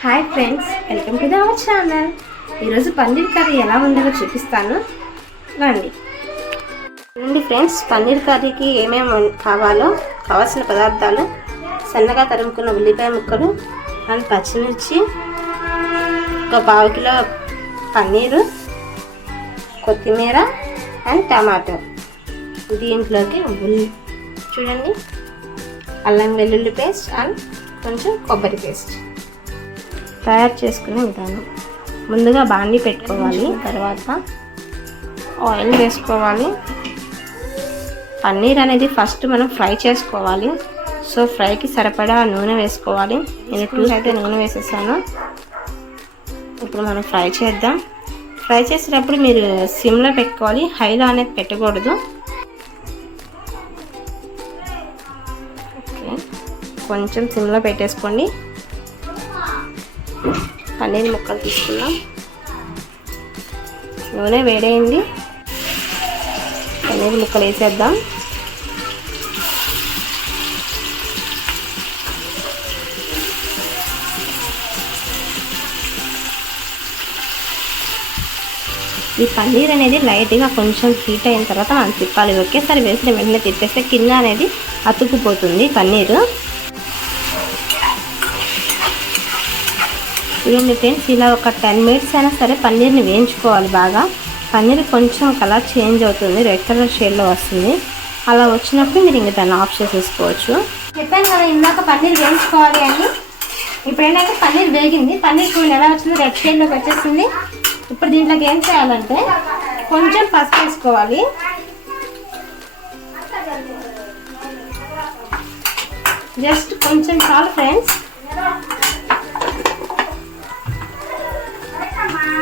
Hi friends, welcome to our channel. ఈరోజు paneer curry ఎలా ఉందో చూపిస్తాను. రండి ఫ్రెండ్స్, పన్నీర్ కర్రీకి ఏమేమి కావాలో కావాల్సిన పదార్థాలు: సన్నగా తరుముకున్న ఉల్లిపాయ ముక్కలు అండ్ పచ్చిమిర్చి, ఒక పావు కిలో పన్నీరు, కొత్తిమీర అండ్ టమాటో. దీంట్లోకి చూడండి, అల్లం వెల్లుల్లి పేస్ట్ అండ్ కొంచెం కొబ్బరి పేస్ట్. తయారు చేసుకునే విధానం: ముందుగా బాండీ పెట్టుకోవాలి, తర్వాత ఆయిల్ వేసుకోవాలి. పన్నీర్ అనేది ఫస్ట్ మనం ఫ్రై చేసుకోవాలి. సో ఫ్రైకి సరిపడా నూనె వేసుకోవాలి. నేను 2 అయితే నూనె వేసేసాను. ఇప్పుడు మనం ఫ్రై చేద్దాం. ఫ్రై చేసేటప్పుడు మీరు సిమ్లో పెట్టుకోవాలి, హైలో అనేది పెట్టకూడదు. ఓకే, కొంచెం సిమ్లో పెట్టేసుకోండి. పన్నీర్ ముక్కలు తీసుకున్నాం. నూనె వేడైంది, పన్నీర్ ముక్కలు వేసేద్దాం. ఈ పన్నీర్ అనేది లైట్గా కొంచెం హీట్ అయిన తర్వాత మనం తిప్పాలి. ఒకేసారి వేసిన వెంటనే తిప్పేస్తే కింద అనేది అతుక్కుపోతుంది పన్నీరు. చూడండి ఫ్రెండ్స్, ఇలా ఒక 10 మినిట్స్ అయినా సరే పన్నీర్ని వేయించుకోవాలి బాగా. పన్నీర్ కొంచెం కలర్ చేంజ్ అవుతుంది, రెడ్ కలర్ షేడ్లో వస్తుంది. అలా వచ్చినప్పుడు మీరు ఇంకా దాన్ని ఆఫ్ చేసేసుకోవచ్చు. చెప్పాను కదా ఇందాక పన్నీర్ వేయించుకోవాలి అని. ఇప్పుడు ఏంటంటే పన్నీర్ వేగింది, పన్నీర్ చూడండి ఎలా వచ్చింది, రెడ్ షేడ్లోకి వచ్చేసింది. ఇప్పుడు దీంట్లోకి ఏం చేయాలంటే కొంచెం పసుపు వేసుకోవాలి. జస్ట్ కొంచెం చాలు ఫ్రెండ్స్.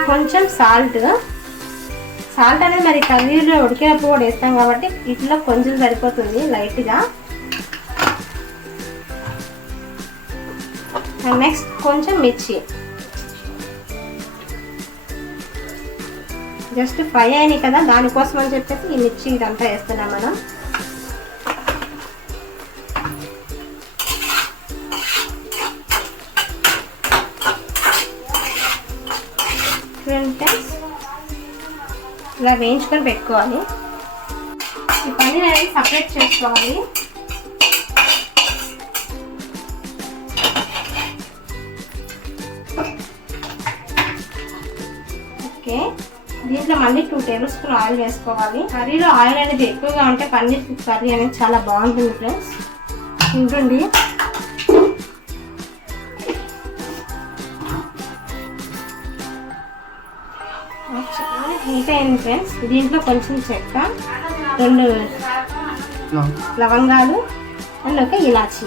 కొంచెం సాల్ట్ అనేది మరి కర్రీలో ఉడికేటప్పుడు కూడా వేస్తాం కాబట్టి ఇట్లా కొంచెం సరిపోతుంది లైట్గా. నెక్స్ట్ కొంచెం మిర్చి. జస్ట్ ఫ్రై అయినాయి కదా, దానికోసం అని చెప్పేసి ఈ మిర్చి ఇదంతా వేస్తున్నాం మనం. ఇలా వేయించుకొని పెట్టుకోవాలి. ఈ పన్నీర్ అనేది సపరేట్ చేసుకోవాలి. ఓకే, దీంట్లో మళ్ళీ 2 టేబుల్ స్పూన్ ఆయిల్ వేసుకోవాలి. కర్రీలో ఆయిల్ అనేది ఎక్కువగా ఉంటే పన్నీర్ కర్రీ అనేది చాలా బాగుంటుంది ఫ్రెండ్స్, తింటుంది. హీట్ అయింది ఫ్రెండ్స్. దీంట్లో కొంచెం చెక్క, 2 లవంగాలు అండ్ ఒక ఇలాచి.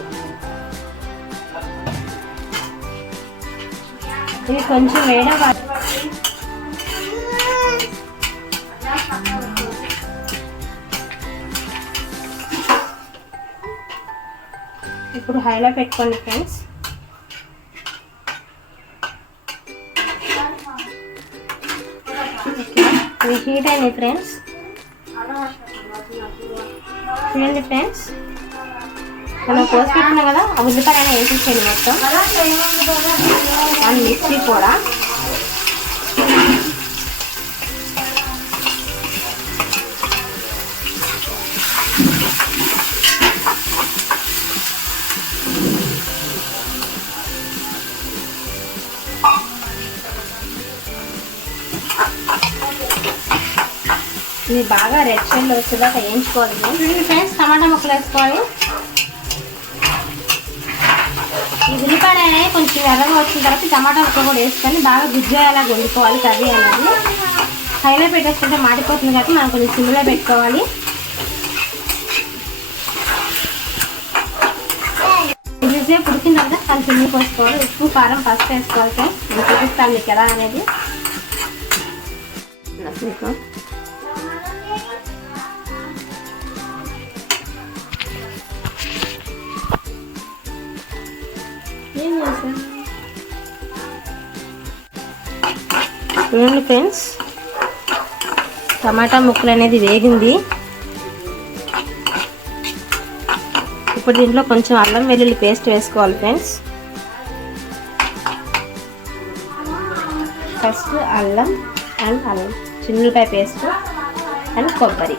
ఇది కొంచెం వేడవాలి. ఇప్పుడు హైలో పెట్టుకోండి ఫ్రెండ్స్. ఇది హీట్ అయింది ఫ్రెండ్స్. చూడండి ఫ్రెండ్స్, మనం కోసి పెట్టుకున్నాం కదా, ఆ ఉల్లిపాయ వేసేసేయండి మొత్తం. అండ్ మిర్చి కూడా. ఇది బాగా రెడ్ షేడ్లో వచ్చేదాకా వేయించుకోవాలి ఫ్రెండ్స్. టమాటా ముక్కలు వేసుకోవాలి. ఈ ఉల్లిపాయ అనేది కొంచెం ఎర్రగా వచ్చిన తర్వాత టమాటా ముక్కలు కూడా వేసుకొని బాగా గుజ్జేలా వండుకోవాలి. కర్రీ అనేది హైలో పెట్టేసుకుంటే మాడిపోతుంది కాబట్టి మనం కొంచెం సిమ్లో పెట్టుకోవాలి. ఇదిసేపు ఉడికిన తర్వాత కొంచెం చిమ్మి పోసుకోవాలి. ఉప్పు, కారం, పసుపు వేసుకోవాలి ఫ్రెండ్స్. నేను చూపిస్తాను మీకు ఎలా అనేది. చూడండి ఫ్రెండ్స్, టమాటా ముక్కలు అనేది వేగింది. ఇప్పుడు దీంట్లో కొంచెం అల్లం వెల్లుల్లి పేస్ట్ వేసుకోవాలి ఫ్రెండ్స్. ఫస్ట్ అల్లం చిన్నులపాయ పేస్ట్ అండ్ కొబ్బరి.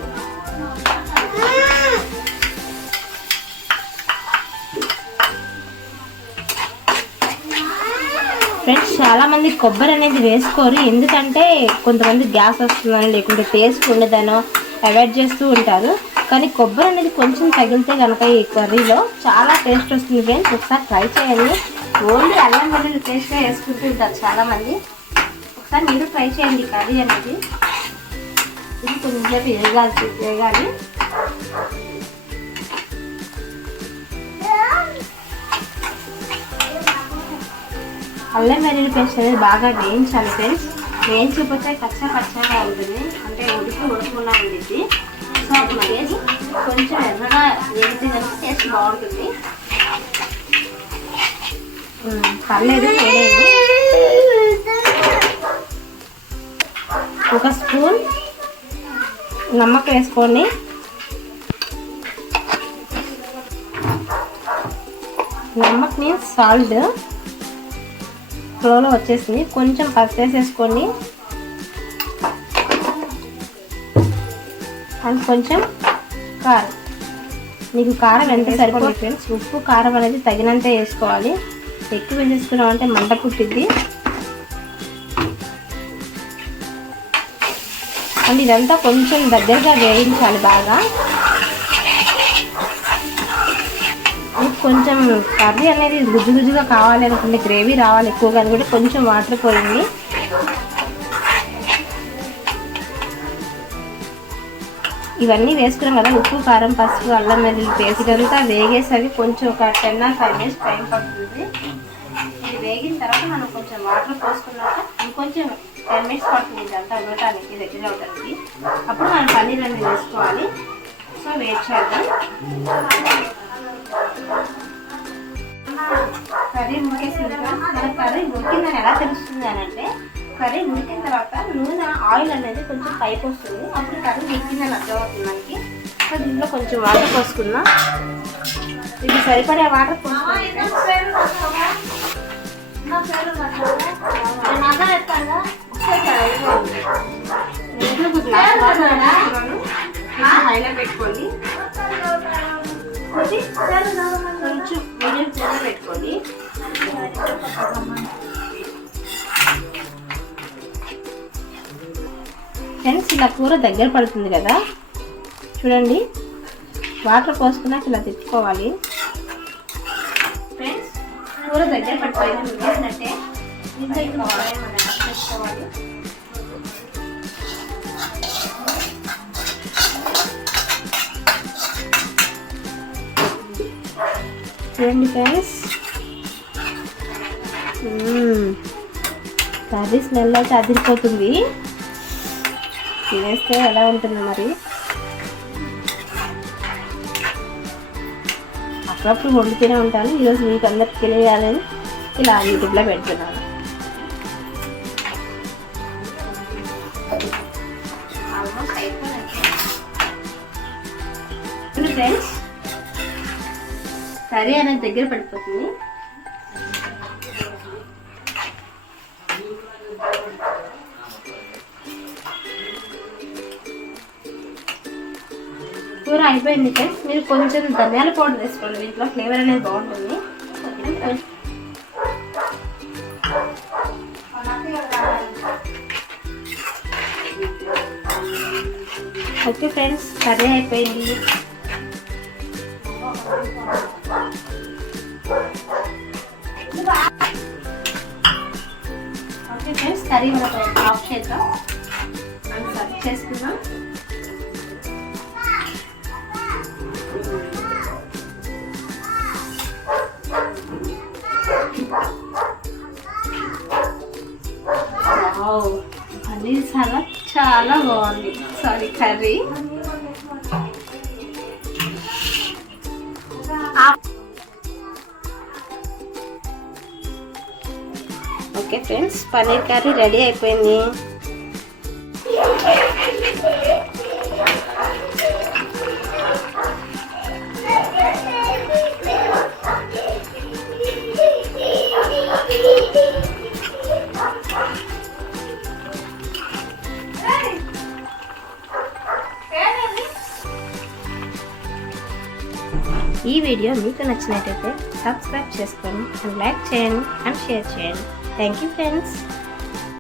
ఫ్రెండ్స్ చాలామంది కొబ్బరి అనేది వేసుకోరు, ఎందుకంటే కొంతమంది గ్యాస్ వస్తుందని లేకుంటే టేస్ట్ ఉండదనో అవాయిడ్ చేస్తూ ఉంటారు. కానీ కొబ్బరి అనేది కొంచెం తగిలితే కనుక ఈ కర్రీలో చాలా టేస్ట్ వస్తుంది ఫ్రెండ్స్. ఒకసారి ట్రై చేయండి. ఓన్లీ అల్లం వెల్లుల్లి పేస్ట్గా వేసుకుంటూ ఉంటారు చాలామంది. ఒకసారి మీరు ట్రై చేయండి కర్రీ అనేది. ఇది కొంచెం వేగాలి. అల్లం వెల్లుల్లి పేస్ట్ అనేది బాగా వేయించాలి ఫ్రెండ్స్. వేయించకపోతే కచ్చగా ఉంటుంది, అంటే ఉడకకుండా ఉంటుంది. సో అది కొంచెం ఎర్రగా వేస్తే కనుక టేస్ట్ బాగుంటుంది. పర్లేదు, ఒక స్పూన్ నమ్మకం వేసుకోండి. నమ్మక్ మీన్స్ సాల్ట్ ఫ్లోలో వచ్చేసింది. కొంచెం పసుపు వేసేసుకోండి అండ్ కొంచెం కారం. మీకు కారం ఎంత సరిపోతుంది ఫ్రెండ్స్. ఉప్పు కారం అనేది తగినంత వేసుకోవాలి. ఎక్కువ వేసేసుకున్నాం అంటే మంట పుట్టిద్ది. అండ్ ఇదంతా కొంచెం దగ్గరగా వేయించాలి బాగా. కొంచెం కర్రీ అనేది గుజ్జుగా కావాలి అనుకుంటే, గ్రేవీ రావాలి ఎక్కువగా అనుకుంటే కొంచెం వాటర్ పోయింది. ఇవన్నీ వేసుకున్నాం కదా, ఉప్పు కారం పసుపు అల్లం వెల్లుల్లి పేస్ట్ ఇదంతా వేగేసరికి కొంచెం ఒక 10 or 5 minutes టైం పడుతుంది. ఇది వేగిన తర్వాత మనం కొంచెం వాటర్ పోసుకున్నాక ఇంకొంచెం 10 minutes పడుతుంది ఇదంతా ఉడకడానికి, దగ్గర అవడానికి. అప్పుడు మనం పన్నీర్ అనేది వేసుకోవాలి. సో వెయిట్ చేద్దాం. కర్రీ ఉడికేసింది. మన కర్రీ ఉడికిందని ఎలా తెలుస్తుంది అని అంటే, కర్రీ ఉడికిన తర్వాత నూనె ఆయిల్ అనేది కొంచెం పైకి వస్తుంది. అప్పుడు కర్రీ ఉడికిందని అర్థమవుతుంది మనకి. సో దీంట్లో కొంచెం వాటర్ పోసుకుందాం. ఇది సరిపడే వాటర్ పోసుకుందాం. హైలో పెట్టుకోండి, కొంచెం మీడియం ఫ్లేమ్లో పెట్టుకోండి. ఫ్రెండ్స్ ఇలా కూర దగ్గర పడుతుంది కదా, చూడండి. వాటర్ పోసుకున్నాక ఇలా తిప్పుకోవాలి. ఫ్రెండ్స్ కూర దగ్గర పడిపోయింది ఉడికేసినట్టే. ఇంకా ఇక్కడ ఆయిల్ మనం వేసుకోవాలి. చూడండి ఫ్రెండ్స్, కర్రీ స్మెల్ అయితే అదిరిపోతుంది. తినేస్తే ఎలా ఉంటుంది మరి. అప్పుడప్పుడు వండుతూనే ఉంటాను. ఈరోజు మీకు అందరికి తెలియాలని ఇలా యూట్యూబ్లో పెడుతున్నాను. ఆల్మోస్ట్ అయిపోయింది ఫ్రెండ్స్. కర్రీ అనేది దగ్గర పడిపోతుంది. కూర అయిపోయింది ఫ్రెండ్స్. మీరు కొంచెం ధనియాల పౌడర్ వేసుకోండి, దీంట్లో ఫ్లేవర్ అనేది బాగుంటుంది. ఓకే ఫ్రెండ్స్, కర్రీ అయిపోయింది. ఓకే ఫ్రెండ్స్, కర్రీ మనం ఆఫ్ చేద్దాం అండ్ సర్వ్ చేసుకుందాం. పన్నీర్ సలాడ్ చాలా బాగుంది. Sorry curry. Okay friends, paneer curry ready అయిపోయింది. ఈ వీడియో మీకు నచ్చినట్టయితే సబ్స్క్రైబ్ చేసుకోండి అండ్ లైక్ చేయండి అండ్ షేర్ చేయండి. Thank you friends.